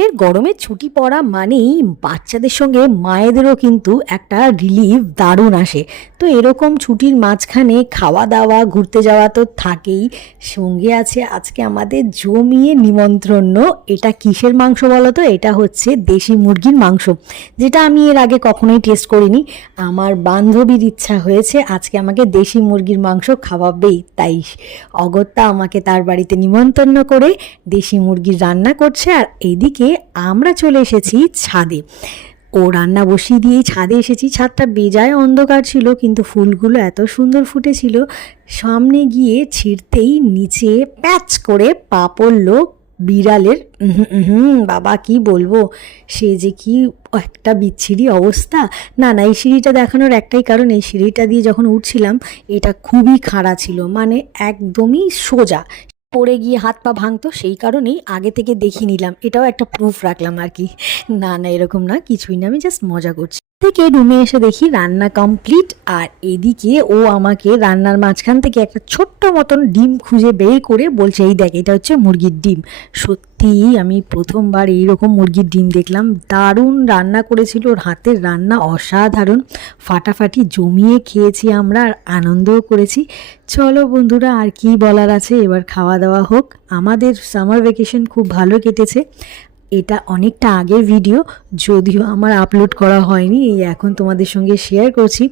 এর গরমের ছুটি পড়া মানেই বাচ্চাদের সঙ্গে মায়েদেরও কিন্তু একটা রিলিফ দারুণ আসে। তো এরকম ছুটির মাঝখানে খাওয়া দাওয়া ঘুরতে যাওয়া তো থাকেই, সঙ্গে আছে আজকে আমাদের জমিয়ে নিমন্ত্রণ। এটা কিসের মাংস বলো তো? এটা হচ্ছে দেশি মুরগির মাংস, যেটা আমি এর আগে কখনোই টেস্ট করিনি। আমার বান্ধবীর ইচ্ছা হয়েছে আজকে আমাকে দেশি মুরগির মাংস খাওয়াবেই, তাই অগত্যা আমাকে তার বাড়িতে নিমন্ত্রণ করে দেশি মুরগির রান্না করছে। আর এইদিকে আমরা চলে এসেছি ছাদে। ও রান্না বসিয়ে দিয়েই ছাদে এসেছি। ছাদটা বেজায় অন্ধকার ছিল, কিন্তু ফুলগুলো এত সুন্দর ফুটেছিল, সামনে গিয়ে ছিঁড়তেই নিচে প্যাচ করে পা পড়ল বিড়ালের। বাবা কি বলবো, সে যে কি একটা বিচ্ছিরি অবস্থা। না না, এই সিঁড়িটা দেখানোর একটাই কারণ, এই সিঁড়িটা দিয়ে যখন উঠছিলাম এটা খুবই খাড়া ছিল, মানে একদমই সোজা, পড়ে গিয়ে হাত পা ভাঙতো, সেই কারণেই আগে থেকে দেখিয়ে নিলাম, এটাও একটা প্রুফ রাখলাম আর কি। না না, এরকম না, কিছুই না, আমি জাস্ট মজা করছি। থেকে রুমে এসে দেখি রান্না কমপ্লিট। আর এদিকে ও আমাকে রান্নার মাঝখান থেকে একটা ছোট্ট মতন ডিম খুঁজে বের করে বলছে, এই দেখ এটা হচ্ছে মুরগির ডিম। সত্যি আমি প্রথমবার এইরকম মুরগির ডিম দেখলাম। দারুণ রান্না করেছিল, ওর হাতের রান্না অসাধারণ, ফাটাফাটি জমিয়ে খেয়েছি আমরা, আর আনন্দও করেছি। চলো বন্ধুরা, আর কি বলার আছে, এবার খাওয়া দাওয়া হোক। আমাদের সামার ভ্যাকেশন খুব ভালো কেটেছে। এটা অনেকটা আগের ভিডিও, যদিও আমার আপলোড করা হয়নি, এই এখন তোমাদের সঙ্গে শেয়ার করছি।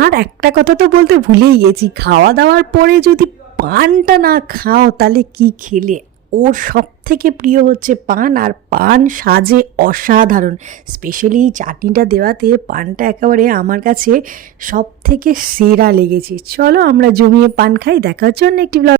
আর একটা কথা তো বলতে ভুলেই গেছি, খাওয়া দাওয়ার পরে যদি পানটা না খাও তাহলে কি খেলে। ওর সব থেকে প্রিয় হচ্ছে পান, আর পান সাজে অসাধারণ, স্পেশালি চাটনিটা দেওয়াতে পানটা একেবারে আমার কাছে সব থেকে সেরা লেগেছে। চলো আমরা জমিয়ে পান খাই, দেখা হচ্ছে অন্য একটি ব্লগ।